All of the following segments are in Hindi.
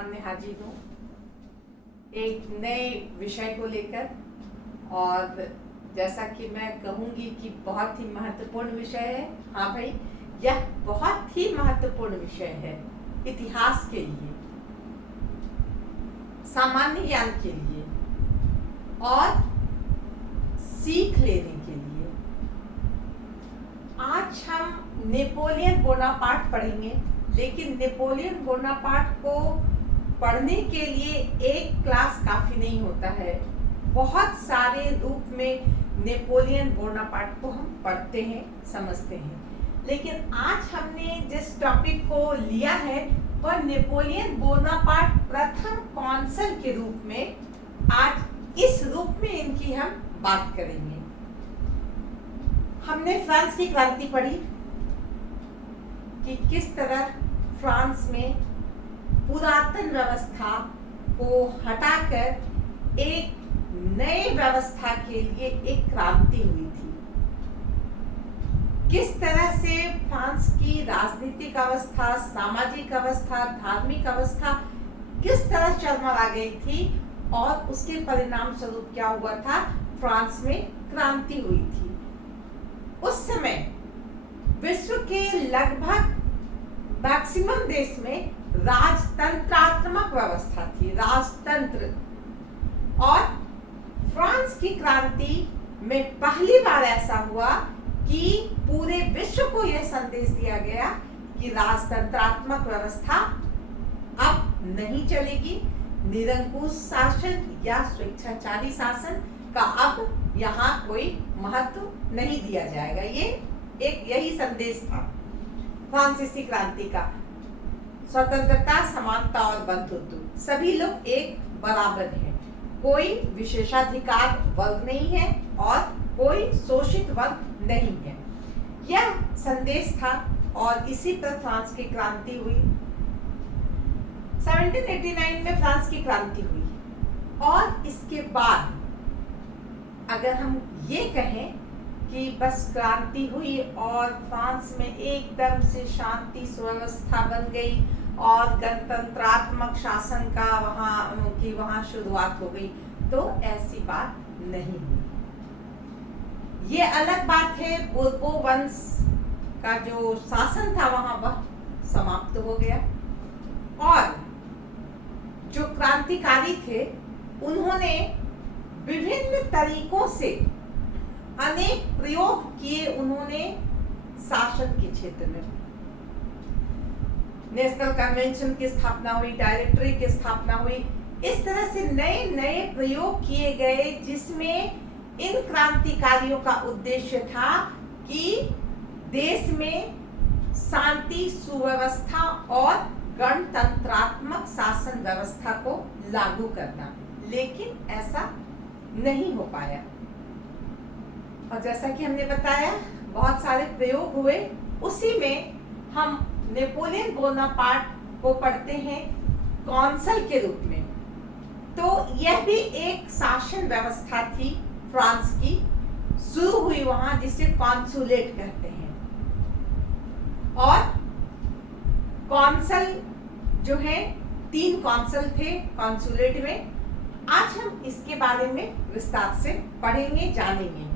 सामने हाजिर हूँ एक नए विषय को लेकर। और जैसा कि मैं कहूँगी कि बहुत ही महत्वपूर्ण विषय है। हाँ भाई, यह बहुत ही महत्वपूर्ण विषय है इतिहास के लिए, सामान्य ज्ञान के लिए और सीख लेने के लिए। आज हम नेपोलियन बोनापार्ट पढ़ेंगे, लेकिन नेपोलियन बोनापार्ट को पढ़ने के लिए एक क्लास काफी नहीं होता है। बहुत सारे रूप में नेपोलियन बोनापार्ट को हम पढ़ते हैं, समझते हैं। लेकिन आज हमने जिस टॉपिक को लिया है वह नेपोलियन बोनापार्ट प्रथम कौंसल के रूप में, आज इस रूप में इनकी हम बात करेंगे। हमने फ्रांस की क्रांति पढ़ी कि किस तरह फ्रांस में पुरातन व्यवस्था को हटाकर एक नए व्यवस्था के लिए एक क्रांति हुई थी। किस तरह से फ्रांस की राजनीतिक अवस्था, सामाजिक अवस्था, धार्मिक अवस्था किस तरह चरमरा गई थी और उसके परिणाम स्वरूप क्या हुआ था, फ्रांस में क्रांति हुई थी। उस समय विश्व के लगभग मैक्सिमम देश में राजतंत्रात्मक व्यवस्था थी, राजतंत्र। और फ्रांस की क्रांति में पहली बार ऐसा हुआ कि पूरे विश्व को यह संदेश दिया गया कि राजतंत्रात्मक व्यवस्था अब नहीं चलेगी, निरंकुश शासन या स्वेच्छाचारी शासन का अब यहाँ कोई महत्व नहीं दिया जाएगा। ये एक यही संदेश था फ्रांसीसी क्रांति का। स्वतंत्रता, समानता और बंधुत्व, सभी लोग एक बराबर हैं, कोई विशेषाधिकार वर्ग नहीं है और कोई शोषित वर्ग नहीं है। यह संदेश था और इसी पर फ्रांस की क्रांति हुई। 1789 में फ्रांस की क्रांति हुई और इसके बाद अगर हम ये कहें कि बस क्रांति हुई और फ्रांस में एकदम से शांति सुव्यवस्था बन गई और गणतंत्रात्मक शासन का वहाँ शुरुआत हो गई, तो ऐसी बात नहीं हुई। ये अलग बात है, बोर्बो वंश का जो शासन था वहाँ वह समाप्त हो गया और जो क्रांतिकारी थे उन्होंने विभिन्न तरीकों से अनेक प्रयोग किए। उन्होंने शासन के क्षेत्र में नेशनल कन्वेंशन की स्थापना हुई, डायरेक्टरी की स्थापना हुई। इस तरह से नए नए प्रयोग किए गए जिसमें इन क्रांतिकारियों का उद्देश्य था कि देश में शांति, सुव्यवस्था और गणतंत्रात्मक शासन व्यवस्था को लागू करना, लेकिन ऐसा नहीं हो पाया। और जैसा कि हमने बताया बहुत सारे प्रयोग हुए, उसी में हम नेपोलियन बोनापार्ट को पढ़ते हैं कौंसल के रूप में। तो यह भी एक शासन व्यवस्था थी फ्रांस की, शुरू हुई वहां, जिसे कॉन्सुलेट कहते हैं। और कौंसल जो है, 3 कौंसल थे कॉन्सुलेट में। आज हम इसके बारे में विस्तार से पढ़ेंगे, जानेंगे।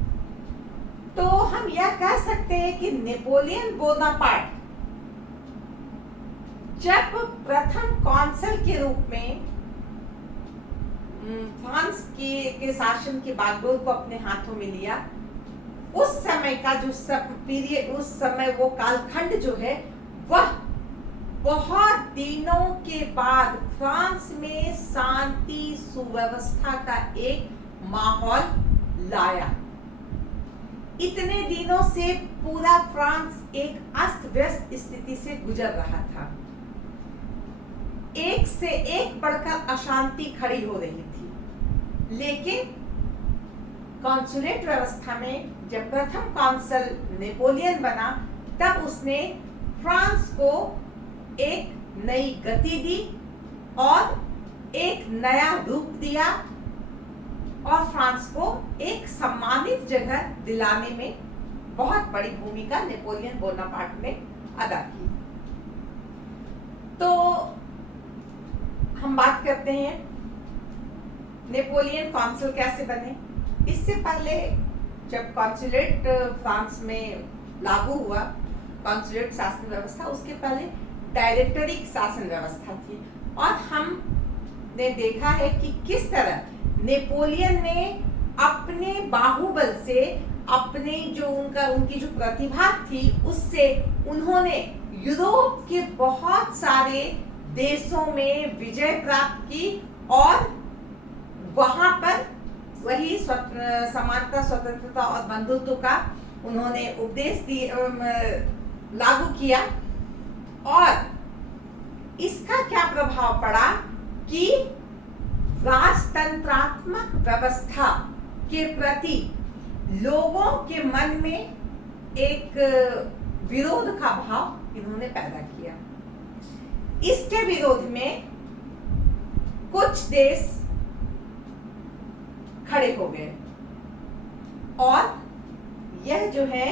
तो हम यह कह सकते हैं कि नेपोलियन बोनापार्ट जब प्रथम कौंसल के रूप में फ्रांस के शासन की बागडोर को अपने हाथों में लिया, उस समय का जो पीरियड, उस समय वो कालखंड जो है, वह बहुत दिनों के बाद फ्रांस में शांति सुव्यवस्था का एक माहौल लाया। इतने दिनों से पूरा फ्रांस एक अस्त व्यस्त स्थिति से गुजर रहा था। एक से एक बढ़कर अशांति खड़ी हो रही थी। लेकिन कॉन्सुलेट व्यवस्था में जब प्रथम कौंसल नेपोलियन बना, तब उसने फ्रांस को एक नई गति दी और एक नया रूप दिया और फ्रांस को एक सम्मानित जगह दिलाने में बहुत बड़ी भूमिका नेपोलियन बोनापार्ट ने अदा की। तो हम बात करते हैं नेपोलियन कॉन्सल कैसे बने। इससे पहले जब कॉन्सुलेट फ्रांस में लागू हुआ, कॉन्सुलेट शासन व्यवस्था, उसके पहले डायरेक्टरी शासन व्यवस्था थी। और हमने देखा है कि किस तरह नेपोलियन ने अपने बाहुबल से, अपने जो उनकी जो प्रतिभा थी उससे उन्होंने यूरोप के बहुत सारे देशों में विजय प्राप्त की और वहां पर वही समानता, स्वतंत्रता और बंधुत्व का उन्होंने उपदेश लागू किया। और इसका क्या प्रभाव पड़ा कि राजतंत्रात्मक व्यवस्था के प्रति लोगों के मन में एक विरोध का भाव इन्होंने पैदा किया। इसके विरोध में कुछ देश खड़े हो गए और यह जो है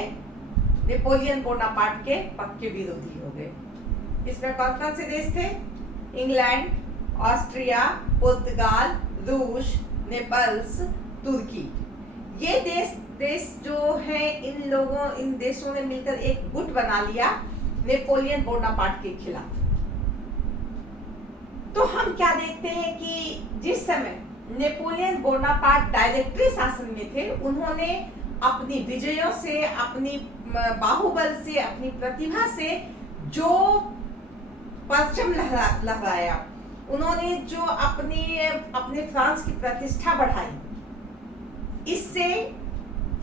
नेपोलियन बोनापार्ट के पक्के विरोधी हो गए। इसमें कौन कौन से देश थे? इंग्लैंड, ऑस्ट्रिया, पुर्तगाल, रूस, नेपल्स, तुर्की। ये देश जो है, इन देशों ने मिलकर एक गुट बना लिया नेपोलियन बोनापार्ट के खिलाफ। तो हम क्या देखते हैं कि जिस समय नेपोलियन बोनापार्ट डायरेक्टरी शासन में थे, उन्होंने अपनी विजयों से, अपनी बाहुबल से, अपनी प्रतिभा से जो परचम लहराया, उन्होंने जो अपने फ्रांस की प्रतिष्ठा बढ़ाई, इससे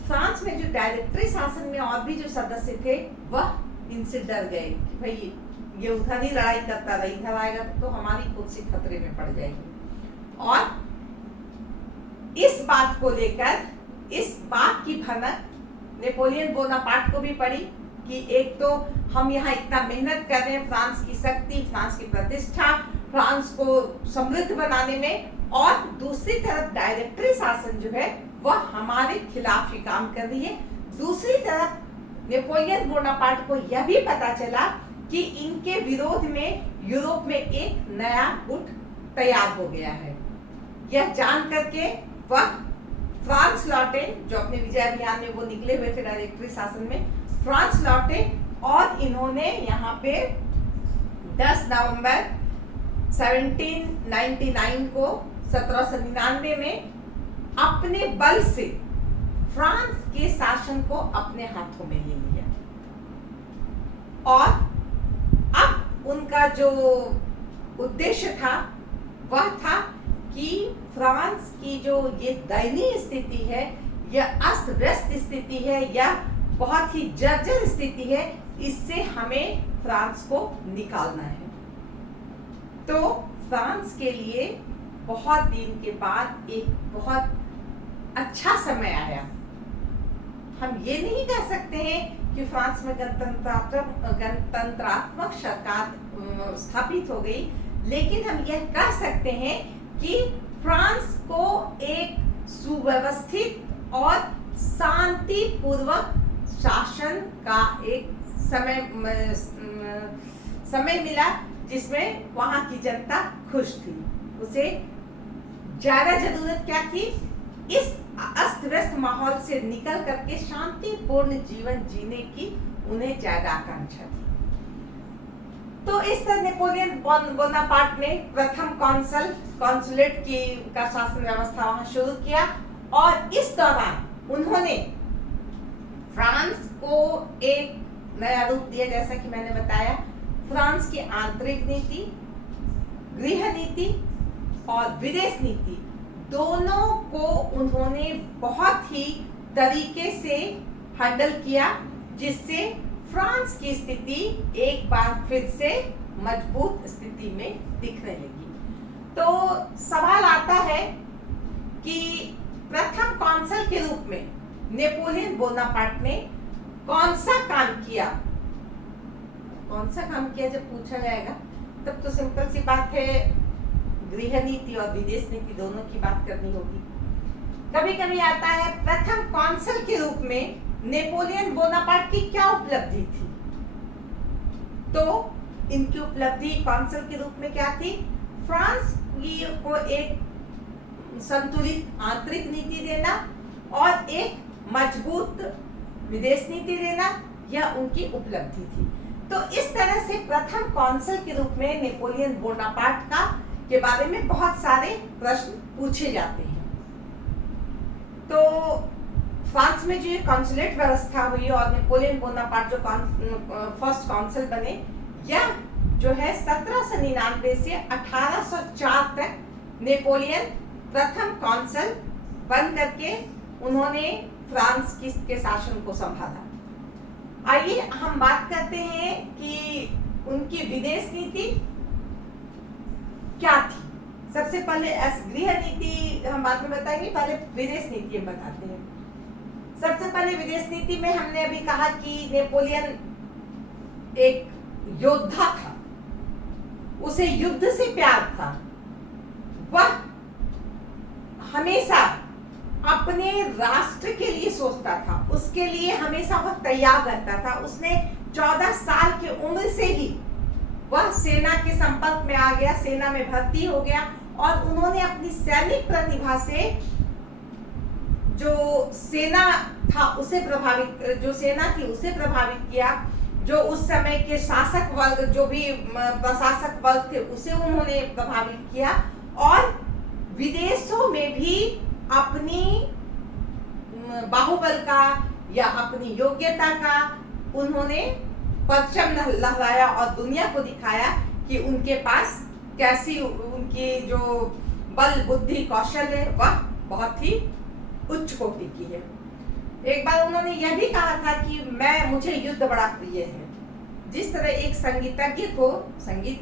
फ्रांस में जो डायरेक्टरी शासन में और भी जो सदस्य थे वह इनसे डर गए कि भाई ये उधर ही लड़ाई करता रहा, इधर आएगा तो हमारी खुद से खतरे में पड़ जाएगी। और इस बात को लेकर, इस बात की भनक नेपोलियन बोनापार्ट को भी पड़ी कि एक तो हम यहाँ इतना मेहनत कर रहे हैं फ्रांस की शक्ति, फ्रांस की प्रतिष्ठा, फ्रांस को समृद्ध बनाने में, और दूसरी तरफ डायरेक्टरी शासन जो है वह हमारे खिलाफ ही काम कर रही है। दूसरी तरफ नेपोलियन बोनापार्ट को यह भी पता चला कि इनके विरोध में यूरोप में एक नया गुट तैयार हो गया है। यह जान करके वह फ्रांस लौटे, जो अपने विजय अभियान में वो निकले हुए थे डायरेक्टरी शासन में, फ्रांस लौटे और इन्होंने यहाँ पे 10 नवंबर 1799 को 1799 में अपने बल से फ्रांस के शासन को अपने हाथों में ले लिया। और अब उनका जो उद्देश्य था वह था कि फ्रांस की जो ये दयनीय स्थिति है, यह अस्त व्यस्त स्थिति है, यह बहुत ही जर्जर स्थिति है, इससे हमें फ्रांस को निकालना है। तो फ्रांस के लिए बहुत दिन के बाद एक बहुत अच्छा समय आया। हम ये नहीं कह सकते हैं कि फ्रांस में गणतंत्रात्मक सरकार स्थापित हो गई, लेकिन हम यह कह सकते हैं कि फ्रांस को एक सुव्यवस्थित और शांतिपूर्वक शासन का एक समय मिला जिसमें वहां की जनता खुश थी। उसे ज्यादा जरूरत क्या थी? इस अस्त व्यस्त माहौल से निकल करके शांतिपूर्ण जीवन जीने की उन्हें ज्यादा आकांक्षा थी। तो इस तरह नेपोलियन बोनापार्ट ने प्रथम कॉन्सुलेट का शासन व्यवस्था वहां शुरू किया और इस दौरान उन्होंने फ्रांस को एक नया रूप दिया। जैसा कि मैंने बताया, फ्रांस की आंतरिक नीति, गृह नीति और विदेश नीति दोनों को उन्होंने बहुत ही तरीके से हैंडल किया, जिससे फ्रांस की स्थिति एक बार फिर से मजबूत स्थिति में दिखने लगी। तो सवाल आता है कि प्रथम कॉन्सल के रूप में नेपोलियन बोनापार्ट ने कौन सा काम किया? कौन सा काम किया जब पूछा जाएगा तब तो सिंपल सी बात है, गृह नीति और विदेश नीति दोनों की बात करनी होगी। कभी कभी आता है प्रथम कॉन्सल के रूप में नेपोलियन बोनापार्ट की क्या उपलब्धि थी? तो इनकी उपलब्धि कॉन्सल के रूप में क्या थी? फ्रांस सहयोगी को एक संतुलित आंतरिक नीति देना और एक मजबूत विदेश नीति देना, यह उनकी उपलब्धि थी। तो इस तरह से प्रथम कौंसल के रूप में नेपोलियन बोनापार्ट का के बारे में बहुत सारे प्रश्न पूछे जाते हैं। तो फ्रांस में जो ये कॉन्सुलेट व्यवस्था हुई और नेपोलियन बोनापार्ट जो फर्स्ट कौंसल बने, यह जो है 1799 से 1804 तक नेपोलियन प्रथम कौंसल बन करके उन्होंने फ्रांस के शासन को संभाला। आइए हम बात करते हैं कि उनकी विदेश नीति क्या थी। सबसे पहले गृह नीति हम बाद में बताएंगे, पहले विदेश नीति हम बताते हैं। सबसे पहले विदेश नीति में हमने अभी कहा कि नेपोलियन एक योद्धा था, उसे युद्ध से प्यार था। वह हमेशा अपने राष्ट्र के लिए सोचता था, उसके लिए हमेशा वह तैयार रहता था। उसने 14 साल की उम्र से ही वह सेना के संपर्क में आ गया, सेना में भर्ती हो गया और उन्होंने अपनी सैनिक प्रतिभा से जो सेना था उसे प्रभावित किया। जो उस समय के शासक वर्ग, जो भी प्रशासक वर्ग थे, उसे उन्होंने प्रभावित किया और विदेशों में भी अपनी बाहुबल का या अपनी योग्यता का उन्होंने परचम लहराया और दुनिया को दिखाया कि उनके पास कैसी उनकी जो बल बुद्धि कौशल है वह बहुत ही उच्च कोटि की है। एक बार उन्होंने यह भी कहा था कि मुझे युद्ध बड़ा प्रिय है। जिस तरह एक संगीतज्ञ को, संगीत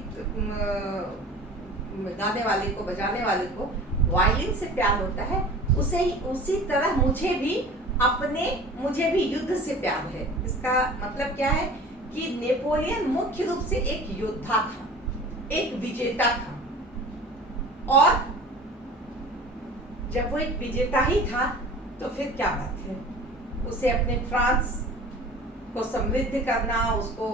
गाने वाले को, बजाने वाले को वायलिन से प्यार होता है, उसी तरह मुझे भी युद्ध से प्यार है। इसका मतलब क्या है कि नेपोलियन मुख्य रूप से एक योद्धा था, एक विजेता था। और जब वो एक विजेता ही था तो फिर क्या बात है, उसे अपने फ्रांस को समृद्ध करना, उसको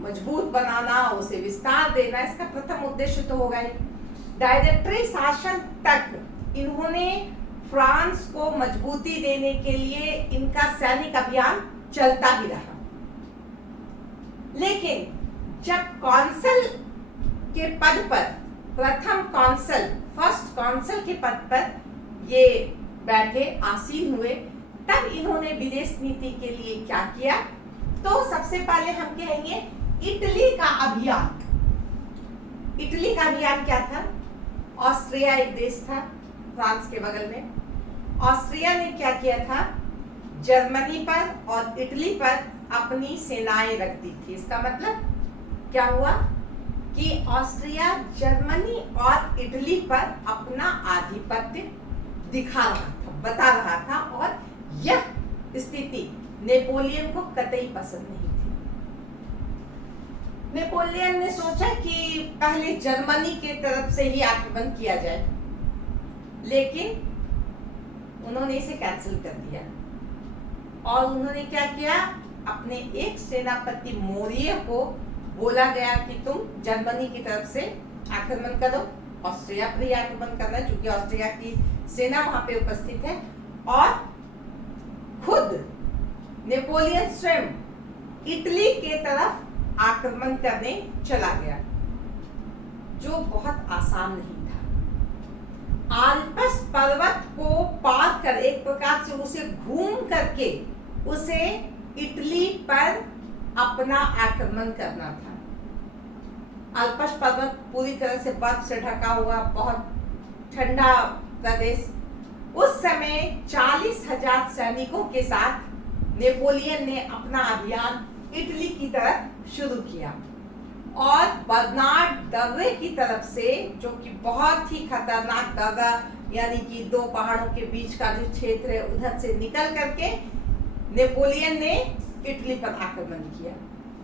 मजबूत बनाना, उसे विस्तार देना, इसका प्रथम उद्देश्य तो होगा ही। डायरेक्टरी शासन तक इन्होंने फ्रांस को मजबूती देने के लिए इनका सैनिक अभियान चलता ही रहा। लेकिन जब कौंसल के पद पर, प्रथम कौंसल, फर्स्ट कौंसल के पद पर ये बैठे, आसीन हुए, तब इन्होंने विदेश नीति के लिए क्या किया? तो सबसे पहले हम कहेंगे इटली का अभियान। इटली का अभियान क्या था? ऑस्ट्रिया एक देश था फ्रांस के बगल में। ऑस्ट्रिया ने क्या किया था? जर्मनी पर और इटली पर अपनी सेनाएं रख दी थी। इसका मतलब क्या हुआ कि ऑस्ट्रिया जर्मनी और इटली पर अपना आधिपत्य दिखा रहा था, बता रहा था, और यह स्थिति नेपोलियन को कतई पसंद नहीं थी। नेपोलियन ने सोचा कि पहले जर्मनी के तरफ से ही आक्रमण किया जाए, लेकिन उन्होंने इसे कैंसिल कर दिया और उन्होंने क्या किया? अपने एक सेनापति मोरिये को बोला गया कि तुम जर्मनी की तरफ से आक्रमण करो, ऑस्ट्रिया पर ही आक्रमण करना है, क्योंकि ऑस्ट्रिया की सेना वहां पे उपस्थित है। और खुद नेपोलियन स्वयं इटली के तरफ आक्रमण करने चला गया, जो बहुत आसान नहीं था। आल्प्स पर्वत को पार कर, एक प्रकार से उसे घूम करके उसे इटली पर अपना आक्रमण करना था। अल्प्स पर्वत पूरी तरह से बर्फ से ढका हुआ बहुत ठंडा प्रदेश। उस समय 40,000 सैनिकों के साथ नेपोलियन ने अपना अभियान इटली की तरफ शुरू किया और बर्नार्ड दर्रे की तरफ से, जो कि बहुत ही खतरनाक दर्रा, यानी कि दो पहाड़ों के बीच का जो क्षेत्र है, उधर से निकल करके नेपोलियन ने इटली पर आक्रमण किया।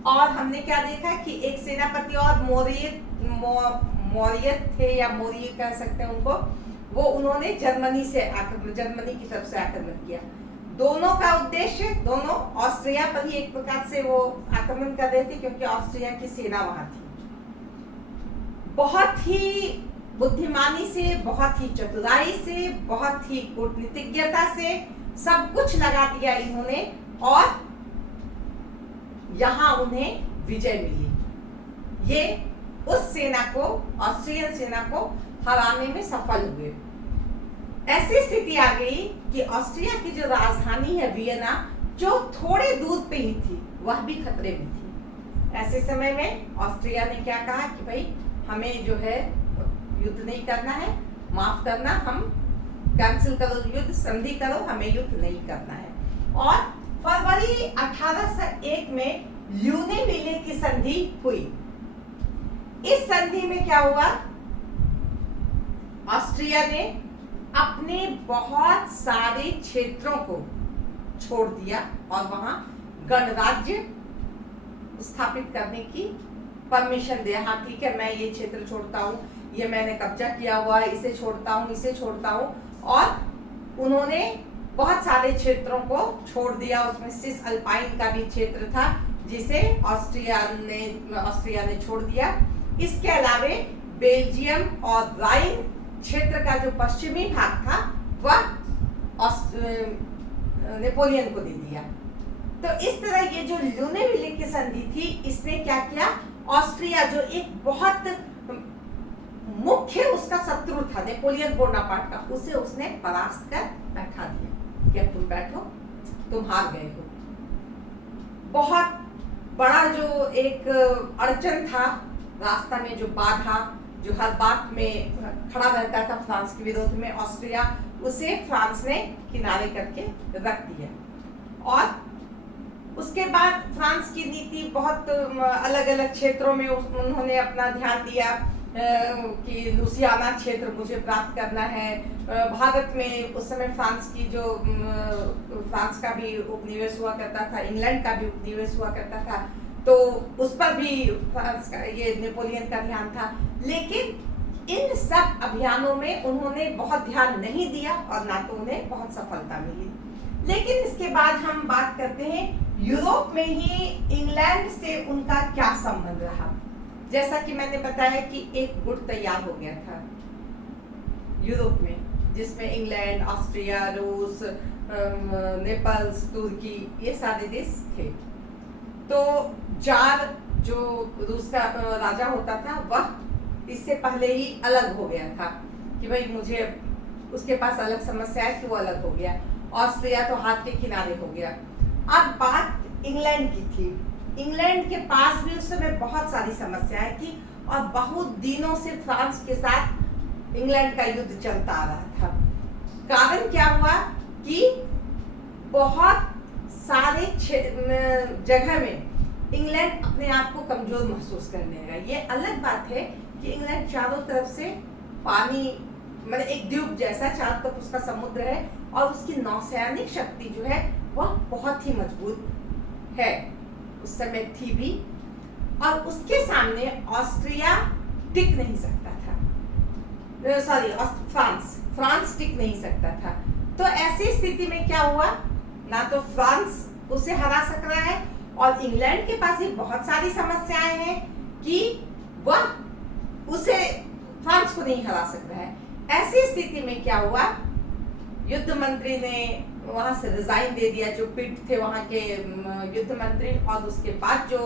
और हमने क्या देखा कि एक सेनापति और मोरिये थे, या मोरिये कह सकते हैं उनको, वो उन्होंने जर्मनी की तरफ से आक्रमण किया। दोनों का उद्देश्य, दोनों ऑस्ट्रिया पर ही एक प्रकार से वो आक्रमण कर रहे थे, क्योंकि ऑस्ट्रिया की सेना वहां थी। बहुत ही बुद्धिमानी से, बहुत ही चतुराई से, बहुत ही कूटनीतिज्ञता से सब कुछ लगा दिया इन्होंने और यहां उन्हें विजय मिली। ये उस सेना को, ऑस्ट्रियन सेना को हराने में सफल हुए। ऐसी स्थिति आ गई कि ऑस्ट्रिया की जो राजधानी है वियना, जो थोड़े दूर पे ही थी, वह भी खतरे में थी। ऐसे समय में ऑस्ट्रिया ने क्या कहा कि भाई हमें जो है युद्ध नहीं करना है, माफ करना, हम कैंसिल करो युद्ध, संधि करो, हमें युद्ध नहीं करना है। और फरवरी 1801 में ल्यूनेविले की संधि हुई। इस संधि में क्या हुआ, ऑस्ट्रिया ने अपने बहुत सारे क्षेत्रों को छोड़ दिया और वहां गणराज्य स्थापित करने की परमिशन दिया। हाँ ठीक है, मैं ये क्षेत्र छोड़ता हूँ, ये मैंने कब्जा किया हुआ है, इसे छोड़ता हूँ, इसे छोड़ता हूँ। और उन्होंने बहुत सारे क्षेत्रों को छोड़ दिया। उसमें सिस अल्पाइन का भी क्षेत्र था जिसे ऑस्ट्रिया ने छोड़ दिया। इसके अलावे बेल्जियम और राइन क्षेत्र का जो पश्चिमी भाग था वह नेपोलियन को दे दिया। तो इस तरह ये जो ल्यूनेविले की संधि थी, इसने क्या किया, ऑस्ट्रिया जो एक बहुत मुख्य उसका शत्रु था नेपोलियन बोनापार्ट का, उसे उसने परास्त कर बैठा दिया कि अब तुम बैठो, तुम हार गए हो। बहुत बड़ा जो एक अड़चन था रास्ता में, जो बाधा, जो हर बात में खड़ा रहता था फ्रांस के विरोध में, ऑस्ट्रिया, उसे फ्रांस ने किनारे करके रख दिया। और उसके बाद फ्रांस की नीति बहुत अलग अलग क्षेत्रों में उन्होंने अपना ध्यान दिया कि लुसियाना क्षेत्र मुझे प्राप्त करना है। भारत में उस समय फ्रांस का भी उपनिवेश हुआ करता था, इंग्लैंड का भी उपनिवेश हुआ करता था, तो उस पर भी फ्रांस का, ये नेपोलियन का ध्यान था। लेकिन इन सब अभियानों में उन्होंने बहुत ध्यान नहीं दिया और ना तो उन्हें बहुत सफलता मिली। लेकिन इसके बाद हम बात करते हैं यूरोप में ही इंग्लैंड से उनका क्या संबंध रहा। जैसा कि मैंने बताया कि एक गुट तैयार हो गया था यूरोप में, जिसमें इंग्लैंड, ऑस्ट्रिया, रूस, नेपल्स, तुर्की, ये सारे देश थे। तो जार, जो रूस का राजा होता था, वह इससे पहले ही अलग हो गया था कि भाई मुझे, उसके पास अलग समस्या है कि वो अलग हो गया। ऑस्ट्रिया तो हाथ के किनारे हो गया। अब बात इंग्लैंड की थी। इंग्लैंड के पास भी उस समय बहुत सारी समस्याएं थी और बहुत दिनों से फ्रांस के साथ इंग्लैंड का युद्ध चलता आ रहा था। कारण क्या हुआ कि बहुत सारे जगह में इंग्लैंड अपने आप को कमजोर महसूस करने लगा। ये अलग बात है कि इंग्लैंड चारों तरफ से पानी, मतलब एक द्वीप जैसा, चारों तरफ उसका समुद्र है और उसकी नौसैनिक शक्ति जो है वह बहुत ही मजबूत है, उस समय थी भी। और उसके सामने ऑस्ट्रिया टिक नहीं सकता था, सॉरी फ्रांस टिक नहीं सकता था। तो ऐसी स्थिति में क्या हुआ, ना तो फ्रांस उसे हरा सक रहा है और इंग्लैंड के पास भी बहुत सारी समस्याएं हैं कि वह उसे, फ्रांस को नहीं हरा सक रहा है। ऐसी स्थिति में क्या हुआ, युद्ध मंत्री ने वहां से रिजाइन दे दिया, जो पिट थे वहां के युद्ध मंत्री, और उसके बाद जो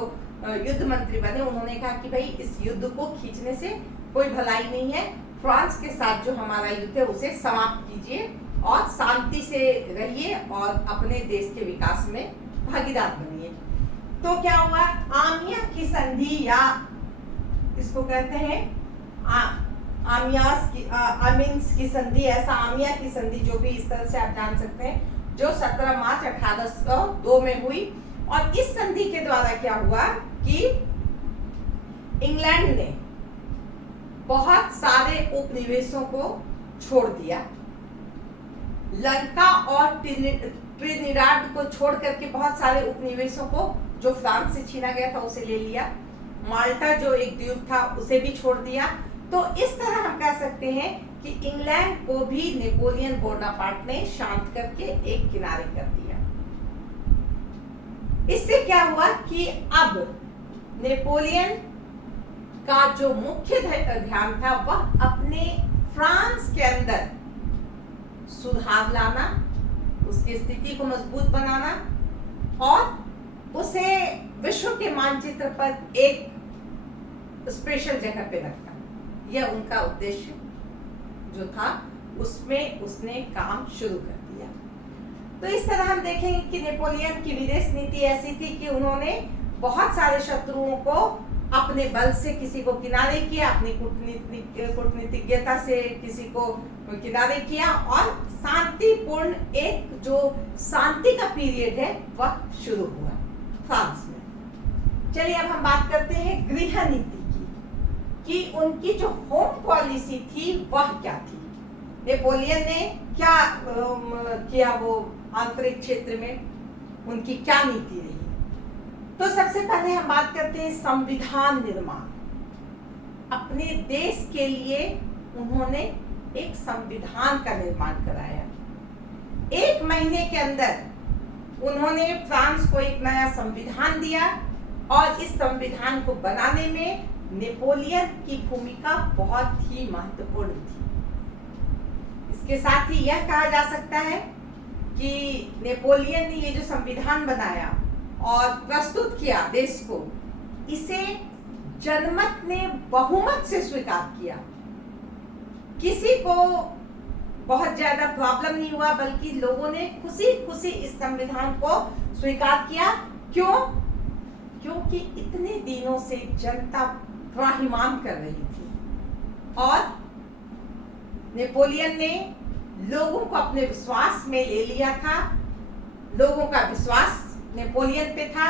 युद्ध मंत्री बने उन्होंने कहा कि भाई इस युद्ध को खींचने से कोई भलाई नहीं है, फ्रांस के साथ जो हमारा युद्ध है उसे समाप्त कीजिए और शांति से रहिए और अपने देश के विकास में भागीदार बनिए। तो क्या हुआ, आमिया की संधि, या इसको कहते हैं आमिन्स की संधि, ऐसा आमिया की संधि, जो भी इस तरह से आप जान सकते हैं, जो 17 मार्च 1802 में हुई। और इस संधि के द्वारा क्या हुआ कि इंग्लैंड ने बहुत सारे उपनिवेशों को छोड़ दिया। लंका और ट्रिनिडाड को छोड़ करके बहुत सारे उपनिवेशों को जो फ्रांस से छीना गया था उसे ले लिया। माल्टा जो एक द्वीप था उसे भी छोड़ दिया। तो इस तरह हम कह सकते हैं कि इंग्लैंड को भी नेपोलियन बोनापार्ट ने शांत करके एक किनारे कर दिया। इससे क्या हुआ कि अब नेपोलियन का जो मुख्य ध्यान था वह अपने फ्रांस के अंदर सुधार लाना, उसकी स्थिति को मजबूत बनाना और उसे विश्व के मानचित्र पर एक स्पेशल जगह पे रखना। यह उनका उद्देश्य जो था, उसमें उसने काम शुरू कर दिया। तो इस तरह हम देखेंगे कि नेपोलियन की विदेश नीति ऐसी थी कि उन्होंने बहुत सारे शत्रुओं को अपने बल से किसी को किनारे किया, अपनी कूटनीतिज्ञता से किसी को किनारे किया और शांतिपूर्ण एक जो शांति का पीरियड है वह शुरू हुआ फ्रांस में। चलिए अब हम बात करते हैं गृह नीति की कि उनकी जो होम पॉलिसी थी वह क्या थी। नेपोलियन ने क्या किया, वो आंतरिक क्षेत्र में उनकी क्या नीति रही। तो सबसे पहले हम बात करते हैं संविधान निर्माण। अपने देश के लिए उन्होंने एक संविधान का निर्माण कराया। 1 महीने के अंदर उन्होंने फ्रांस को एक नया संविधान दिया और इस संविधान को बनाने में नेपोलियन की भूमिका बहुत ही महत्वपूर्ण थी। इसके साथ ही यह कहा जा सकता है कि नेपोलियन ने ये जो संविधान बनाया और प्रस्तुत किया देश को, इसे जनमत ने बहुमत से स्वीकार किया। किसी को बहुत ज्यादा प्रॉब्लम नहीं हुआ, बल्कि लोगों ने खुशी खुशी इस संविधान को स्वीकार किया। क्यों? क्योंकि इतने दिनों से जनता त्राहिमाम कर रही थी और नेपोलियन ने लोगों को अपने विश्वास में ले लिया था। लोगों का विश्वास नेपोलियन पे था।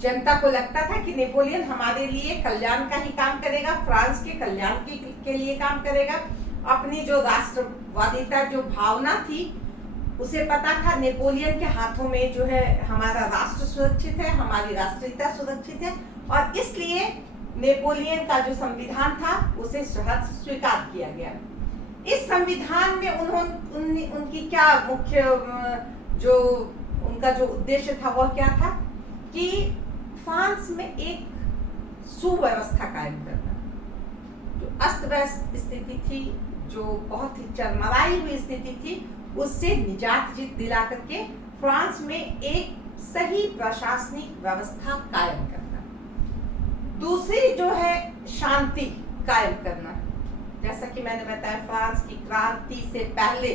जनता को लगता था कि नेपोलियन हमारे लिए कल्याण का ही काम करेगा, फ्रांस के कल्याण के लिए काम करेगा। अपनी जो राष्ट्रवादिता जो भावना थी, उसे पता था नेपोलियन के हाथों में जो है हमारा राष्ट्र सुरक्षित है, हमारी राष्ट्रीयता सुरक्षित है और इसलिए नेपोलियन का जो संविधान था उसे स्वीकार किया गया। इस संविधान में उनकी क्या मुख्य जो उनका जो उद्देश्य था वह क्या था कि फ्रांस में एक सुव्यवस्था कायम करना। जो अस्त व्यस्त स्थिति थी, जो बहुत ही चरमराई हुई स्थिति थी, उससे निजात दिला करके फ्रांस में एक सही प्रशासनिक व्यवस्था कायम करना। दूसरी जो है शांति कायम करना। जैसा कि मैंने बताया, फ्रांस की क्रांति से पहले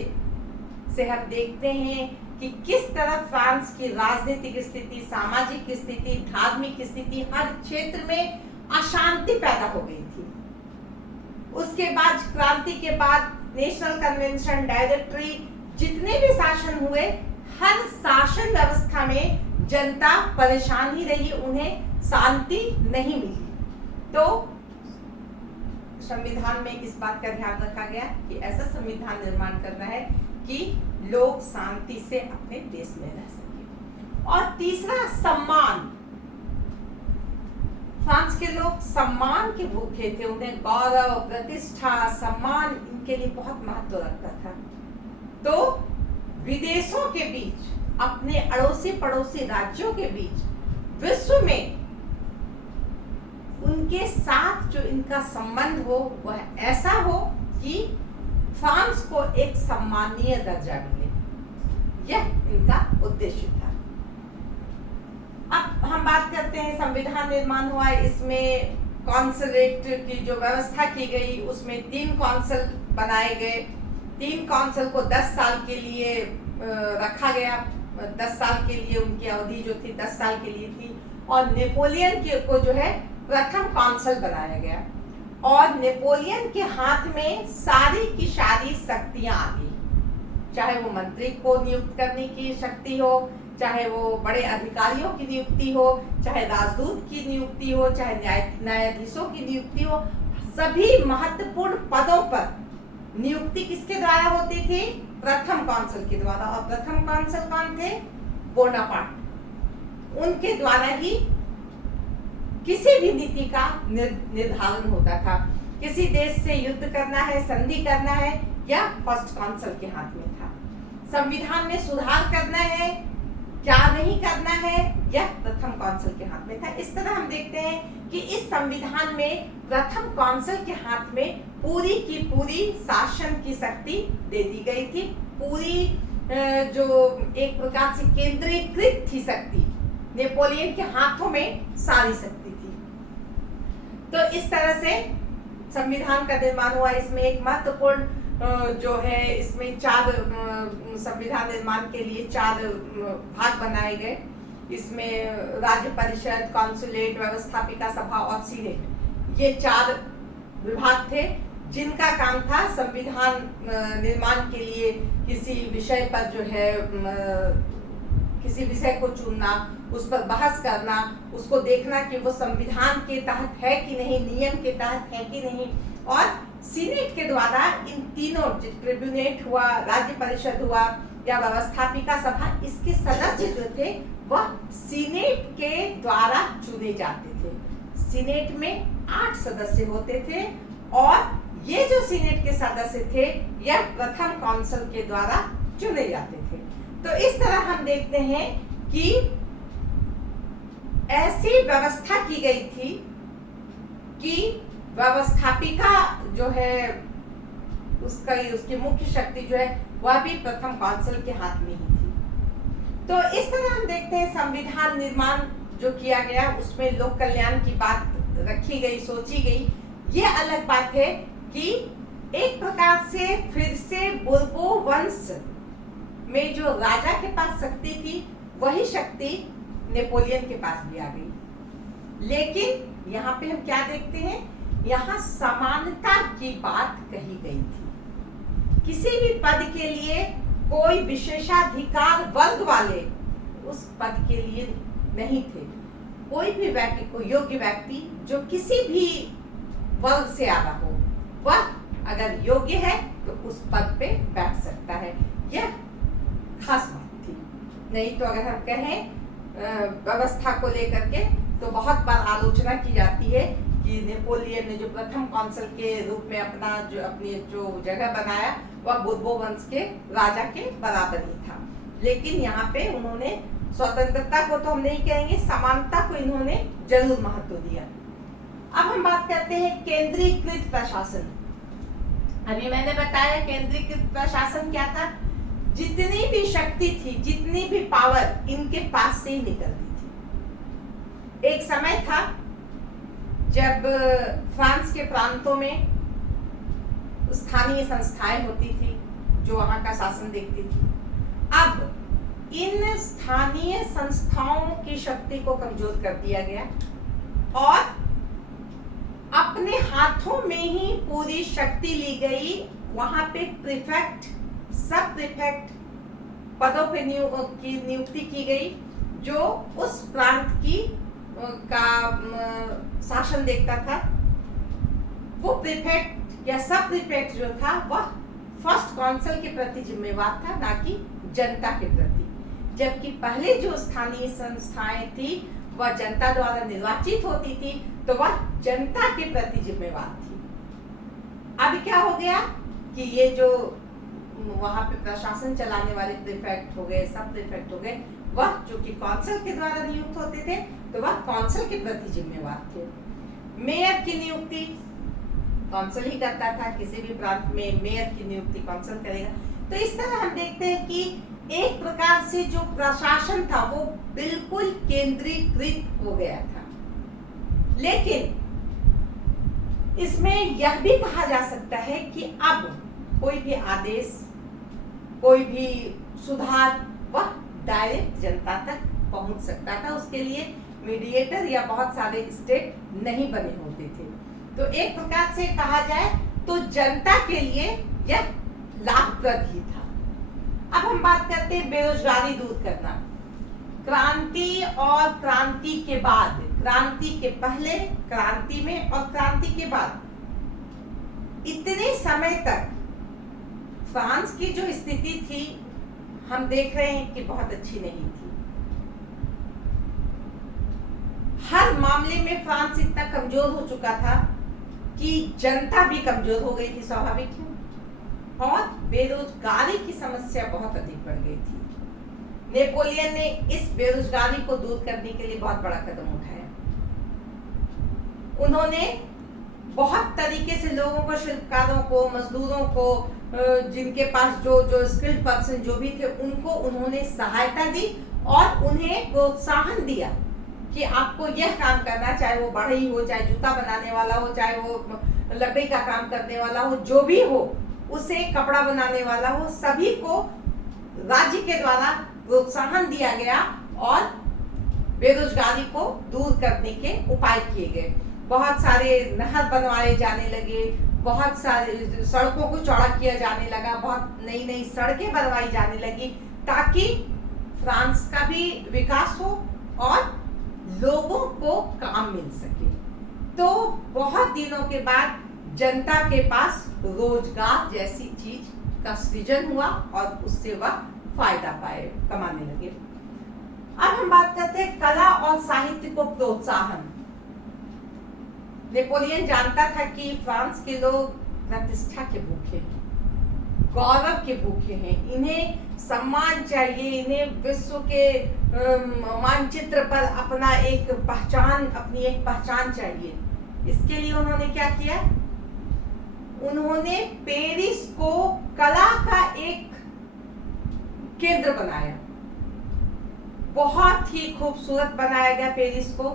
से हम देखते हैं कि किस तरह फ्रांस की राजनीतिक स्थिति, सामाजिक स्थिति, धार्मिक स्थिति, हर क्षेत्र में अशांति पैदा हो गई थी। उसके बाद क्रांति के बाद नेशनल कन्वेंशन, डायरेक्टरी, जितने भी शासन हुए, हर शासन व्यवस्था में जनता परेशान ही रही, उन्हें शांति नहीं मिली। तो संविधान में इस बात का ध्यान रखा गया कि ऐसा संविधान निर्माण करना है कि लोग शांति से अपने देश में रह सके। और तीसरा, सम्मान। फ्रांस के लोग सम्मान के भूखे थे। उन्हें गौरव, प्रतिष्ठा, सम्मान, इनके लिए बहुत महत्व रखता था। तो विदेशों के बीच, अपने अड़ोसी पड़ोसी राज्यों के बीच, विश्व में उनके साथ जो इनका संबंध हो वह ऐसा हो कि फ्रांस को एक सम्मानीय दर्जा मिले। यह इनका उद्देश्य था। अब हम बात करते हैं, संविधान निर्माण हुआ, इसमें कॉन्सुलेट की जो व्यवस्था की गई, उसमें 3 कौंसल बनाए गए। 3 कौंसल को 10 साल के लिए रखा गया। 10 साल के लिए उनकी अवधि जो थी 10 साल के लिए थी। और नेपोलियन को जो है प्रथम कौंसल बनाया गया और नेपोलियन के हाथ में सारी की सारी शक्तियां आ गई। चाहे वो मंत्री को नियुक्त करने की शक्ति हो, चाहे वो बड़े अधिकारियों की नियुक्ति हो, चाहे राजदूत की नियुक्ति हो, चाहे न्यायाधीशों की नियुक्ति हो, सभी महत्वपूर्ण पदों पर नियुक्ति किसके द्वारा होती थी? प्रथम कौंसल के द्वारा। और प्रथम कौंसल कौन थे? बोनापार्ट। उनके द्वारा ही किसी भी नीति का निर्धारण होता था। किसी देश से युद्ध करना है, संधि करना है, या फर्स्ट कौंसल के हाथ में था। संविधान में सुधार करना है क्या नहीं करना है, यह प्रथम काउंसिल के हाथ में था। इस तरह हम देखते हैं कि इस संविधान में प्रथम काउंसिल के हाथ में पूरी की पूरी शासन की शक्ति दे दी गई थी। पूरी जो एक प्रकार से केंद्रीकृत थी शक्ति, नेपोलियन के हाथों में सारी शक्ति थी। तो इस तरह से संविधान का निर्माण हुआ। इसमें एक महत्वपूर्ण जो है, इसमें 4 संविधान निर्माण के लिए 4 भाग बनाए गए। इसमें राज्य परिषद, कॉन्सुलेट, व्यवस्थापिका सभा और सीनेट, ये 4 विभाग थे जिनका काम था संविधान निर्माण के लिए किसी विषय पर जो है किसी विषय को चुनना, उस पर बहस करना, उसको देखना कि वो संविधान के तहत है कि नहीं, नियम के तहत है कि नहीं। और सीनेट के द्वारा इन तीनों, ट्रिब्यूनेट हुआ, राज्य परिषद हुआ या व्यवस्थापिका सभा, इसके सदस्य जो थे वह सीनेट के द्वारा चुने जाते थे। सीनेट में 8 सदस्य होते थे और ये जो सीनेट के सदस्य थे यह प्रथम काउंसिल के द्वारा चुने जाते थे। तो इस तरह हम देखते हैं कि ऐसी व्यवस्था की गई थी कि व्यवस्थापिका जो है उसकी मुख्य शक्ति जो है वह भी प्रथम काउंसिल के हाथ में ही थी। तो इस तरह हम देखते हैं संविधान निर्माण जो किया गया उसमें लोक कल्याण की बात रखी गई, सोची गई। ये अलग बात है कि एक प्रकार से फिर से बुर्बो वंश में जो राजा के पास शक्ति थी वही शक्ति नेपोलियन के पास भी आ गई। लेकिन यहाँ पे हम क्या देखते हैं, यहाँ समानता की बात कही गई थी। किसी भी पद के लिए कोई विशेषाधिकार वर्ग वाले उस पद के लिए नहीं थे। कोई भी व्यक्ति को योग्य व्यक्ति जो किसी भी वर्ग से आला हो, वह अगर योग्य है तो उस पद पे बैठ सकता है। यह खास बात थी। नहीं तो अगर हम कहें व्यवस्था को लेकर के तो बहुत बार आलोचना की जाती है कि नेपोलियन ने जो प्रथम काउंसिल के रूप में अपनी जो जगह बनाया वह बुर्बो वंश के राजा के बराबर ही था। लेकिन यहाँ पे उन्होंने स्वतंत्रता को तो हम नहीं कहेंगे, समानता को इन्होंने जरूर महत्व दिया। अब हम बात करते हैं केंद्रीकृत प्रशासन। अभी मैंने बताया केंद्रीकृत प्रशासन क्या था, जितनी भी शक्ति थी, जितनी भी पावर इनके पास से ही निकलती थी। एक समय था जब फ्रांस के प्रांतों में स्थानीय संस्थाएं होती थी जो वहां का शासन देखती थी। अब इन स्थानीय संस्थाओं की शक्ति को कमजोर कर दिया गया और अपने हाथों में ही पूरी शक्ति ली गई। वहां पे प्रीफेक्ट, सब प्रीफेक्ट पदों पे नियुक्ति की गई जो उस प्रांत की का शासन देखता था। वो प्रीफेक्ट या सब प्रीफेक्ट जो था वह फर्स्ट काउंसिल के प्रति जिम्मेवार था, ना कि जनता के प्रति। जबकि पहले जो स्थानीय संस्थाएं थी वह जनता द्वारा निर्वाचित होती थी, तो वह जनता के प्रति जिम्मेवार थी। अब क्या हो गया कि ये जो वहां पे प्रशासन चलाने वाले प्रीफेक्ट हो गए, सब प्रीफेक्ट हो गए, वह जो कि काउंसिल के द्वारा नियुक्त होते थे तो वह काउंसिल के प्रति जिम्मेवार थे। मेयर की नियुक्ति काउंसिल ही करता था, किसी भी प्रांत में मेयर की नियुक्ति काउंसिल करेगा। तो इस तरह हम देखते हैं कि एक प्रकार से जो प्रशासन था वो बिल्कुल केंद्रीकृत हो गया था। लेकिन इसमें यह भी कहा जा सकता है कि अब कोई भी आदेश, कोई भी सुधार वह डायरेक्ट जनता तक पहुंच सकता था। उसके लिए मीडिएटर या बहुत सारे स्टेट नहीं बने होते थे। तो एक प्रकार से कहा जाए तो जनता के लिए यह लाभप्रद ही था। अब हम बात करते हैं बेरोजगारी दूर करना। क्रांति और क्रांति के बाद, क्रांति के पहले, क्रांति में और क्रांति के बाद, इतने समय तक फ्रांस की जो स्थिति थी हम देख रहे हैं कि बहुत अच्छी नहीं थी। हर मामले में फ्रांस इतना कमजोर हो चुका था कि जनता भी कमजोर हो गई थी, स्वाभाविक है, और बेरोजगारी की समस्या बहुत अधिक बढ़ गई थी। नेपोलियन ने इस बेरोजगारी को दूर करने के लिए बहुत बड़ा कदम उठाया। उन्होंने बहुत तरीके से लोगों को, शिल्पकारों को, मजदूरों को, जिनके पास जो स्किल्ड पर्सन जो भी थे, उनको उन्होंने सहायता दी और उन्हें प्रोत्साहन दिया कि आपको यह काम करना, चाहे वो बढ़ई हो, चाहे जूता बनाने वाला हो, चाहे वो लकड़ी का काम करने वाला हो, जो भी हो, उसे कपड़ा बनाने वाला हो, सभी को राज्य के द्वारा प्रोत्साहन दिया गया और बेरोजगारी को दूर करने के उपाय किए गए। बहुत सारे नहर बनवाए जाने लगे, बहुत सारे सड़कों को चौड़ा किया जाने लगा, बहुत नई नई सड़कें बनवाई जाने लगी ताकि फ्रांस का भी विकास हो और लोगों को काम मिल सके। तो बहुत दिनों के बाद जनता के पास रोजगार जैसी चीज का सृजन हुआ और उससे वह फायदा कमाने लगे। अब हम बात करते हैं कला और साहित्य को प्रोत्साहन। नेपोलियन जानता था कि फ्रांस के लोग प्रतिष्ठा के भूखे हैं, गौरव के भूखे हैं, इन्हें सम्मान चाहिए, इन्हें विश्व के मानचित्र पर अपना एक अपनी एक पहचान चाहिए। इसके लिए उन्होंने क्या किया? उन्होंने पेरिस को कला का एक केंद्र बनाया। बहुत ही खूबसूरत बनाया गया पेरिस को।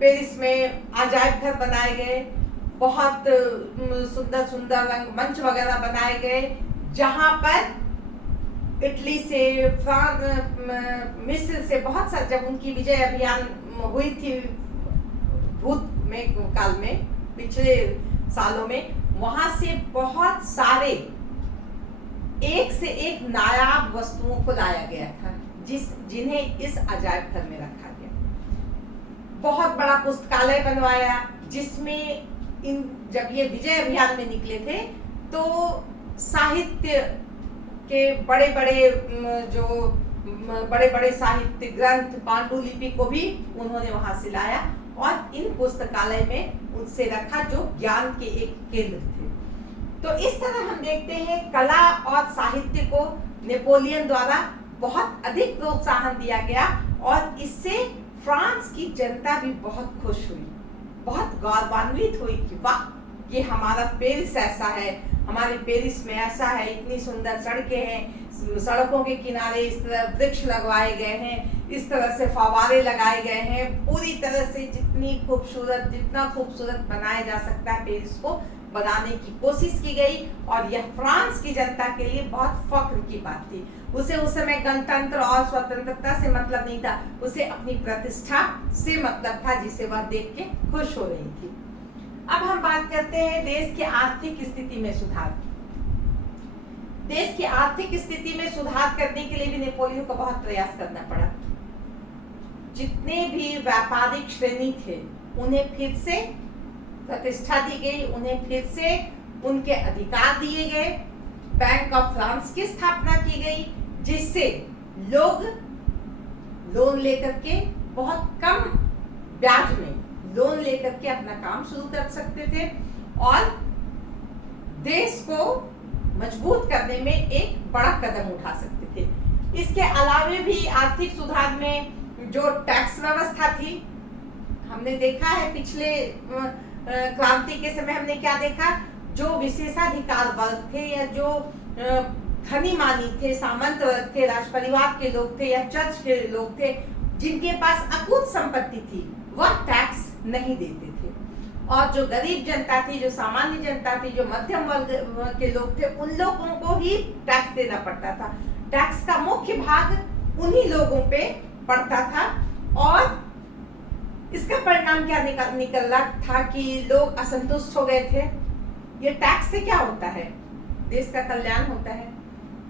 पेरिस में अजायब घर बनाए गए, बहुत सुंदर सुंदर रंगमंच वगैरह बनाए गए, जहां पर इटली से, मिस्र से बहुत सारे, जब उनकी विजय अभियान हुई थी भूत में काल में, पिछले सालों में, वहां से बहुत सारे एक से एक नायाब वस्तुओं को लाया गया था, जिन्हें इस अजायब घर में रखा गया। बहुत बड़ा पुस्तकालय बनवाया, जिसमें जब ये विजय अभियान में निकले थे तो साहित्य के बड़े बड़े साहित्य ग्रंथ, पांडुलिपि को भी उन्होंने वहां से लाया और इन पुस्तकालय में उनसे रखा, जो ज्ञान के एक केंद्र थे। तो इस तरह हम देखते हैं कला और साहित्य को नेपोलियन द्वारा बहुत अधिक प्रोत्साहन दिया गया और इससे फ्रांस की जनता भी बहुत खुश हुई, बहुत गौरवान्वित हुई कि वाह, ये हमारा पेरिस ऐसा है, हमारे पेरिस में ऐसा है, इतनी सुंदर सड़कें हैं, सड़कों के किनारे इस तरह वृक्ष लगवाए गए हैं, इस तरह से फव्वारे लगाए गए हैं, पूरी तरह से जितना खूबसूरत बनाया जा सकता है पेरिस को बनाने की कोशिश की गई। और यह फ्रांस की जनता के लिए बहुत फख्र की बात थी। उसे उस समय गणतंत्र और स्वतंत्रता से मतलब नहीं था, उसे अपनी प्रतिष्ठा से मतलब था, जिसे वह देख के खुश हो रही थी। अब हम बात करते हैं देश की आर्थिक स्थिति में सुधार। देश की आर्थिक स्थिति में सुधार करने के लिए भी नेपोलियन को बहुत प्रयास करना पड़ा। जितने भी व्यापारिक श्रेणी थे, उन्हें फिर से प्रतिष्ठा दी गई, उन्हें फिर से उनके अधिकार दिए गए। बैंक ऑफ फ्रांस की स्थापना की गई, जिससे लोग लोन लेकर के बहुत कम ब्याज में लोन लेकर के अपना काम शुरू कर सकते थे और देश को मजबूत करने में एक बड़ा कदम उठा सकते थे। इसके अलावा भी आर्थिक सुधार में जो टैक्स व्यवस्था थी, हमने देखा है पिछले क्रांति के समय हमने क्या देखा, जो विशेषाधिकार वर्ग थे या जो धनी मानी थे, सामंत वर्ग थे, राज परिवार के लोग थे या चर्च के लोग थे, जिनके पास अकूत संपत्ति थी, वह टैक्स नहीं देते थे। और जो गरीब जनता थी, जो सामान्य जनता थी, जो मध्यम वर्ग के लोग थे, उन लोगों को ही टैक्स देना पड़ता था। टैक्स का मुख्य भाग उन्हीं लोगों पे पड़ता था और इसका परिणाम क्या निकला था कि लोग असंतुष्ट हो गए थे। ये टैक्स से क्या होता है? देश का कल्याण होता है।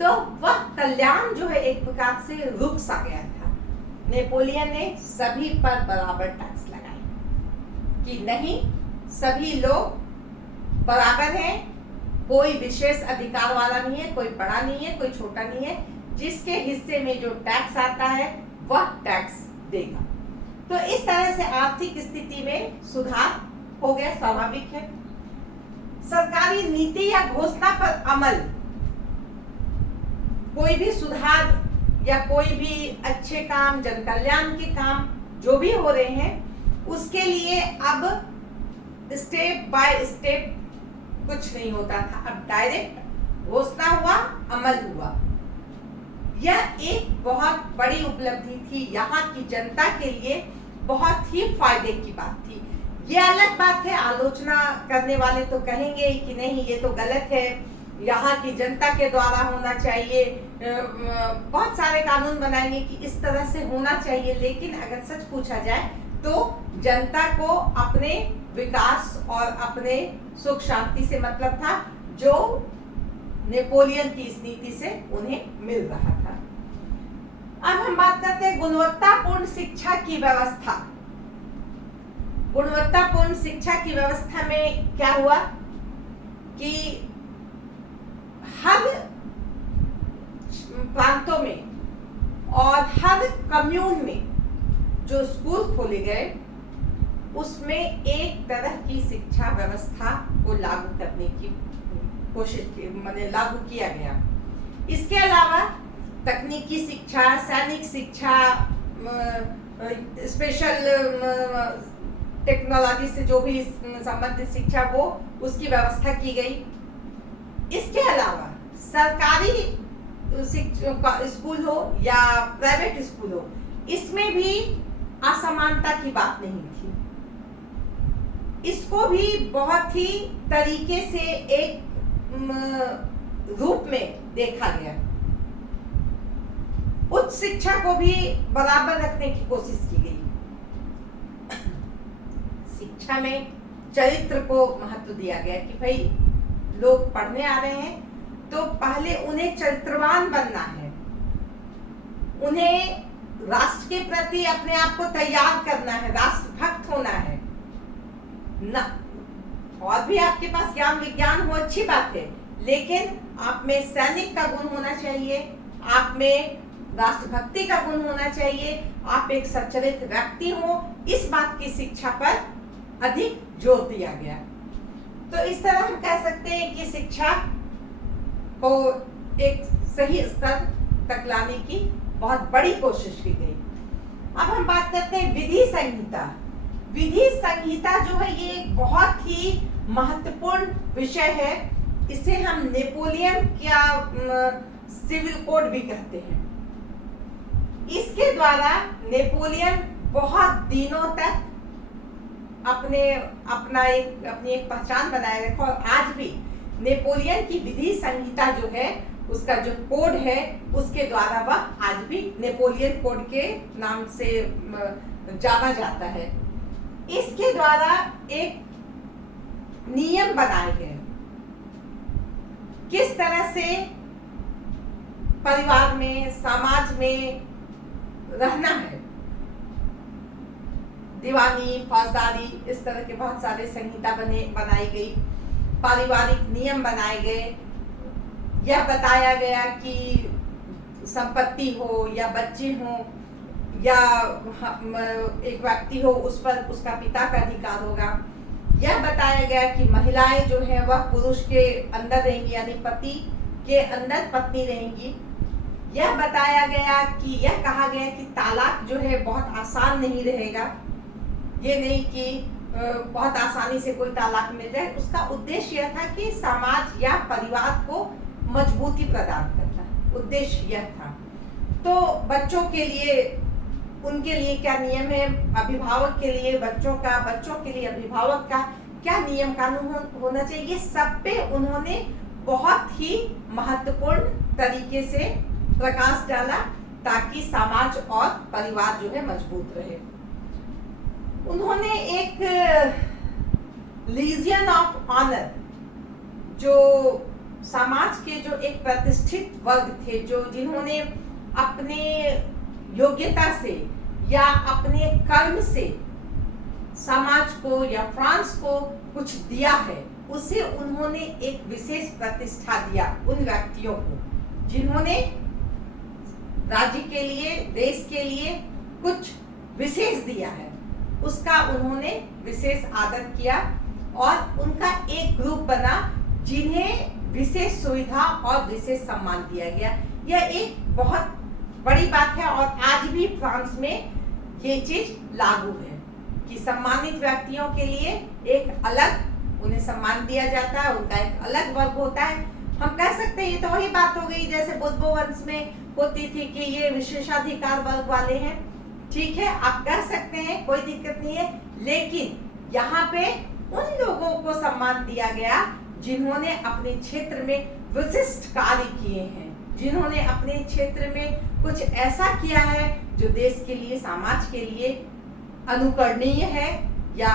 तो वह कल्याण जो है एक प्रकार से रुक सा गया था। नेपोलियन ने सभी पर बराबर टैक्स लगाए कि नहीं, सभी लोग बराबर हैं, कोई विशेष अधिकार वाला नहीं है, कोई बड़ा नहीं है, कोई छोटा नहीं है। जिसके हिस्से में जो टैक्स आता है वह टैक्स देगा। तो इस तरह से आर्थिक स्थिति में सुधार हो गया, स्वाभाविक है। सरकारी नीति या घोषणा पर अमल, कोई भी सुधार या कोई भी अच्छे काम, जन कल्याण के काम जो भी हो रहे हैं, उसके लिए अब स्टेप बाय स्टेप कुछ नहीं होता था, अब डायरेक्ट घोषणा हुआ, अमल हुआ। यह एक बहुत बड़ी उपलब्धि थी, यहाँ की जनता के लिए बहुत ही फायदे की बात थी। ये अलग बात है, आलोचना करने वाले तो कहेंगे कि नहीं ये तो गलत है, यहाँ की जनता के द्वारा होना चाहिए, बहुत सारे कानून बनाएंगे कि इस तरह से होना चाहिए। लेकिन अगर सच पूछा जाए तो जनता को अपने विकास और अपने सुख शांति से मतलब था, जो नेपोलियन की इस नीति से उन्हें मिल रहा था। अब हम बात करते हैं गुणवत्तापूर्ण शिक्षा की व्यवस्था। गुणवत्तापूर्ण शिक्षा की व्यवस्था में क्या हुआ कि हर प्रांतों में और हर कम्यून में जो स्कूल खोले गए, उसमें एक तरह की शिक्षा व्यवस्था को लागू करने की कोशिश की, माने लागू किया गया। इसके अलावा तकनीकी शिक्षा, सैनिक शिक्षा, स्पेशल टेक्नोलॉजी से जो भी संबंधित शिक्षा, वो उसकी व्यवस्था की गई। इसके अलावा सरकारी स्कूल हो या प्राइवेट स्कूल हो, इसमें भी असमानता की बात नहीं थी। इसको भी बहुत ही तरीके से एक रूप में देखा गया। उच्च शिक्षा को भी बराबर रखने की कोशिश की गई। शिक्षा में चरित्र को महत्व दिया गया कि भाई लोग पढ़ने आ रहे हैं तो पहले उन्हें चरित्रवान बनना है, उन्हें राष्ट्र के प्रति अपने आप को तैयार करना है, राष्ट्रभक्त होना है ना। और भी आपके पास ज्ञान विज्ञान हो, अच्छी बात है, लेकिन आप में सैनिक का गुण होना चाहिए, आप में राष्ट्रभक्ति का गुण होना चाहिए, आप एक सच्चरित्र व्यक्ति हो। इस बात की शिक्षा पर अधिक जोर दिया गया। तो इस तरह हम कह सकते हैं कि शिक्षा को एक सही स्तर तक लाने की बहुत बड़ी कोशिश की गई। अब हम बात करते हैं विधि संहिता। विधि संहिता जो है, ये एक बहुत ही महत्वपूर्ण विषय है। इसे हम नेपोलियन क्या सिविल कोड भी कहते हैं। इसके द्वारा नेपोलियन बहुत दिनों तक अपनी एक पहचान बनाए रखा, और आज भी नेपोलियन की विधि संहिता जो है, उसका जो कोड है, उसके द्वारा वह आज भी नेपोलियन कोड के नाम से जाना जाता है। इसके द्वारा एक नियम बनाए गए, किस तरह से परिवार में, समाज में रहना है। दीवानी, फौजदारी, इस तरह के बहुत सारे संहिता बनाई गई, पारिवारिक नियम बनाए गए। यह बताया गया कि संपत्ति हो या बच्चे हो या एक व्यक्ति हो, उस पर उसका पिता का अधिकार होगा। यह बताया गया कि महिलाएं जो है वह पुरुष के अंदर रहेंगी, यानी पति के अंदर पत्नी रहेंगी। यह बताया गया कि यह कहा गया कि तालाक जो है बहुत आसान नहीं रहेगा। ये नहीं कि बहुत आसानी से कोई तालाक मिल जाए। उसका उद्देश्य यह था कि समाज या परिवार को मजबूती प्रदान करना, उद्देश्य यह था। तो बच्चों के लिए, उनके लिए क्या नियम है, अभिभावक के लिए बच्चों का, बच्चों के लिए अभिभावक का क्या नियम कानून होना चाहिए, ये सब पे उन्होंने बहुत ही महत्वपूर्ण तरीके से प्रकाश डाला, ताकि समाज और परिवार जो है मजबूत रहे। उन्होंने एक लीजियन ऑफ ऑनर, जो समाज के जो एक प्रतिष्ठित वर्ग थे, जो जिन्होंने अपने योग्यता से या अपने कर्म से समाज को या फ्रांस को कुछ दिया है, उसे उन्होंने एक विशेष प्रतिष्ठा दिया उन व्यक्तियों को जिन्होंने राज्य के लिए, देश के लिए कुछ विशेष दिया है। उसका उन्होंने विशेष आदर किया और उनका एक ग्रुप बना जिन्हें विशेष सुविधा और विशेष सम्मान दिया गया। यह एक बहुत बड़ी बात है और आज भी फ्रांस में ये चीज लागू है कि सम्मानित व्यक्तियों के लिए एक अलग उन्हें सम्मान दिया जाता है, उनका एक अलग वर्ग होता है। हम कह सकते हैं ये तो वही बात हो गई जैसे बोर्बो वंश में होती थी कि ये विशेषाधिकार वर्ग वाले हैं। ठीक है, आप कह सकते हैं, कोई दिक्कत नहीं है, लेकिन यहाँ पे उन लोगों को सम्मान दिया गया जिन्होंने अपने क्षेत्र में विशिष्ट कार्य किए हैं, जिन्होंने अपने क्षेत्र में कुछ ऐसा किया है जो देश के लिए, समाज के लिए अनुकरणीय है या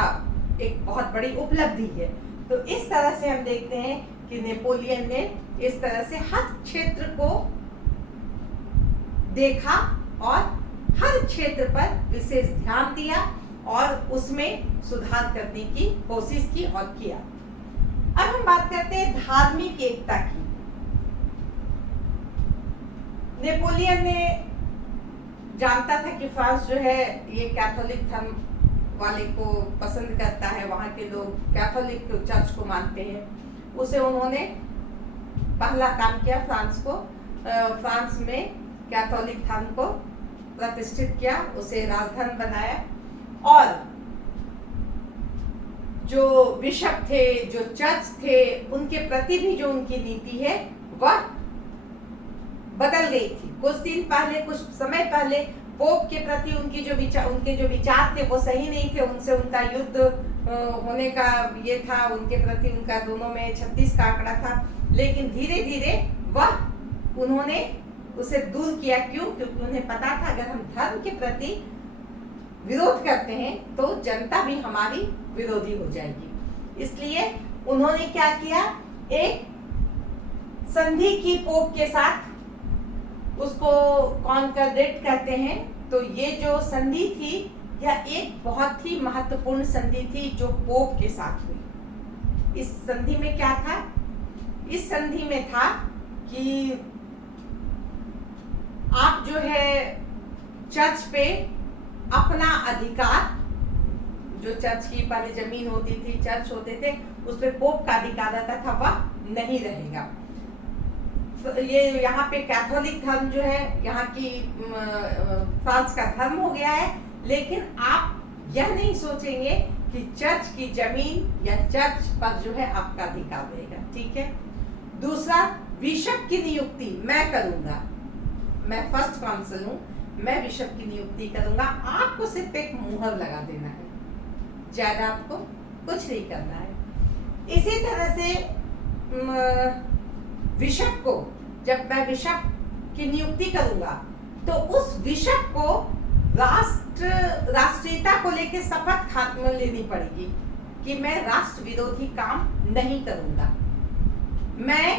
एक बहुत बड़ी उपलब्धि है। तो इस तरह से हम देखते हैं कि नेपोलियन ने इस तरह से हर क्षेत्र को देखा और हर क्षेत्र पर विशेष ध्यान दिया और उसमें सुधार करने की कोशिश की और किया। अब हम बात करते हैं धार्मिक एकता की। नेपोलियन ने जानता था कि फ्रांस जो है ये कैथोलिक धर्म वाले को पसंद करता है, वहाँ के लोग कैथोलिक चर्च को मानते हैं। उसे उन्होंने पहला काम किया, फ्रांस में कैथोलिक धर्म को प्रतिष्ठित किया, उसे राजधर्म बनाया और जो बिशप थे, जो चर्च थे, उनके प्रति भी जो उनकी नीति है वह बदल गई थी। कुछ समय पहले पोप के प्रति उनके जो विचार थे वो सही नहीं थे, उनसे उनका युद्ध होने का ये था, उनके प्रति उनका दोनों में 36 का आंकड़ा था। लेकिन धीरे धीरे उन्होंने उसे दूर किया। क्यों? क्योंकि उन्हें पता था अगर हम धर्म के प्रति विरोध करते हैं तो जनता भी हमारी विरोधी हो जाएगी। इसलिए उन्होंने क्या किया, एक संधि की पोप के साथ, उसको कॉन्कॉर्डेट कहते हैं। तो ये जो संधि थी यह एक बहुत ही महत्वपूर्ण संधि थी जो पोप के साथ हुई। इस संधि में क्या था? इस संधि में था कि आप जो है चर्च पे अपना अधिकार, जो चर्च की पहले जमीन होती थी, चर्च होते थे, उस पे पोप का अधिकार रहता था, वह नहीं रहेगा। ये यहाँ पे कैथोलिक धर्म जो है यहाँ की फ्रांस का धर्म हो गया है। लेकिन आप यह नहीं सोचेंगे कि चर्च की जमीन या चर्च पर जो है आपका अधिकार रहेगा। ठीक है। दूसरा, बिशप की नियुक्ति मैं करूंगा, मैं फर्स्ट काउंसिल हूँ, मैं बिशप की नियुक्ति करूंगा। आपको सिर्फ एक मुहर लगा देना है, ज्यादा आपको कुछ नहीं करना है। इसी तरह से बिशप को, जब मैं बिशप की नियुक्ति करूंगा तो उस बिशप को राष्ट्रीयता को लेकर शपथ लेनी पड़ेगी कि मैं राष्ट्र विरोधी काम नहीं करूंगा, मैं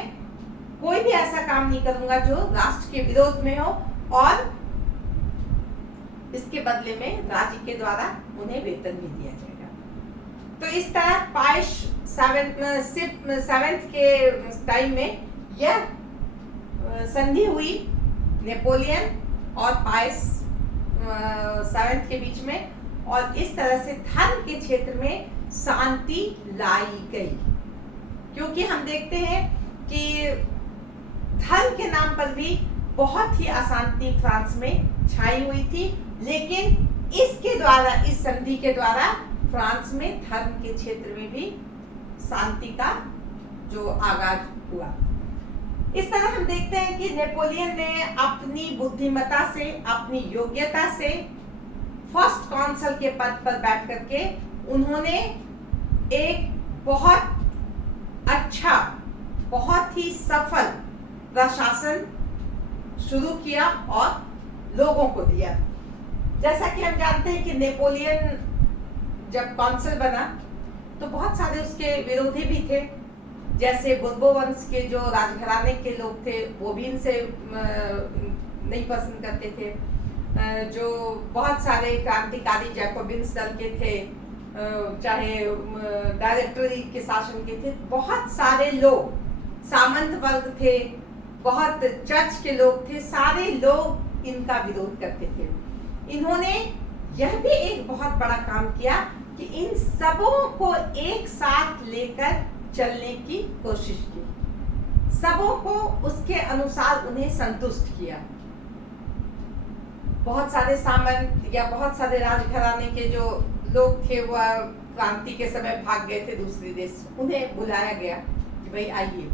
कोई भी ऐसा काम नहीं करूंगा जो राष्ट्र के विरोध में हो और इसके बदले में राज्य के द्वारा उन्हें वेतन भी दिया जाएगा। तो इस तरह पाइस 7th के टाइम में यह संधि हुई नेपोलियन और पाइस 7th के बीच में, और इस तरह से धर्म के क्षेत्र में शांति लाई गई। क्योंकि हम देखते हैं कि धर्म के नाम पर भी बहुत ही अशांति फ्रांस में छाई हुई थी, लेकिन इसके द्वारा, इस संधि के द्वारा फ्रांस में धर्म के क्षेत्र में भी शांति का जो आगाज हुआ। इस तरह हम देखते हैं कि नेपोलियन ने अपनी बुद्धिमत्ता से, अपनी योग्यता से फर्स्ट काउंसिल के पद पर बैठ करके उन्होंने एक बहुत अच्छा, बहुत ही सफल प्रशासन शुरू किया और लोगों को दिया। जैसा कि हम जानते हैं कि नेपोलियन जब काउंसिल बना तो बहुत सारे उसके विरोधी भी थे, जैसे बोर्बो वंश के जो राजघराने के लोग थे वो भी इनसे नहीं पसंद करते थे। जो बहुत सारे क्रांतिकारी जैकोबिन्स दल के थे, चाहे डायरेक्टरी के शासन के थे, बहुत सारे लोग, सामंत वर्ग थे, बहुत चर्च के लोग थे, सारे लोग इनका विरोध करते थे। इन्होंने यह भी एक बहुत बड़ा काम किया कि इन सबों को एक साथ लेकर चलने की कोशिश की, सबों को उसके अनुसार उन्हें संतुष्ट किया। बहुत सारे सामंत या बहुत सारे राजघराने के जो लोग थे वह क्रांति के समय भाग गए थे दूसरे देश, उन्हें बुलाया गया कि भाई आइए।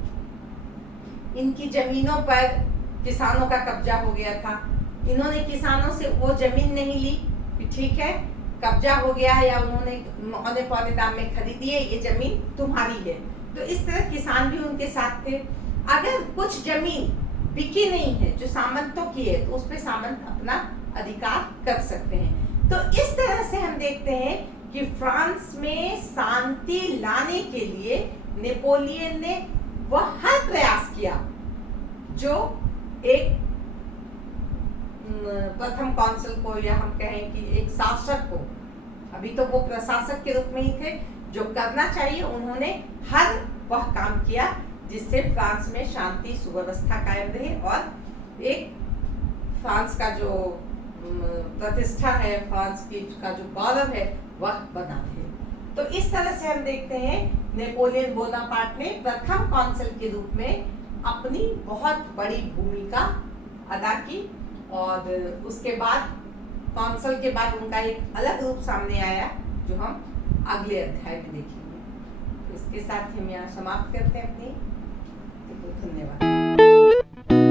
इनकी जमीनों पर किसानों का कब्जा हो गया था। इन्होंने किसानों से वो जमीन नहीं ली कि ठीक है कब्जा हो गया है या उन्होंने औने पौने दाम में खरीदी है, ये जमीन तुम्हारी है। तो इस तरह किसान भी उनके साथ थे। अगर कुछ जमीन बिकी नहीं है जो सामंतों की है तो उस पे सामंत अपना अधिकार कर सकते हैं। तो इस तरह से हम देखते हैं कि फ्रांस में शांति लाने के लिए नेपोलियन ने वह हर प्रयास किया जो एक प्रथम कौंसिल को या हम कहें कि एक शासक को, अभी तो वो प्रशासक के रूप में ही थे, जो करना चाहिए उन्होंने हर वह काम किया जिससे फ्रांस में शांति सुव्यवस्था कायम रहे और एक फ्रांस का जो प्रतिष्ठा है, फ्रांस की का जो गौरव है वह बना रहे। तो इस तरह से हम देखते हैं नेपोलियन बोनापार्ट ने प्रथम कौंसिल के रूप में अपनी बहुत बड़ी भूमिका अदा की और उसके बाद कौंसिल के बाद उनका एक अलग रूप सामने आया जो हम अगले अध्याय में देखेंगे। इसके साथ हम यहाँ समाप्त करते हैं अपनी। धन्यवाद।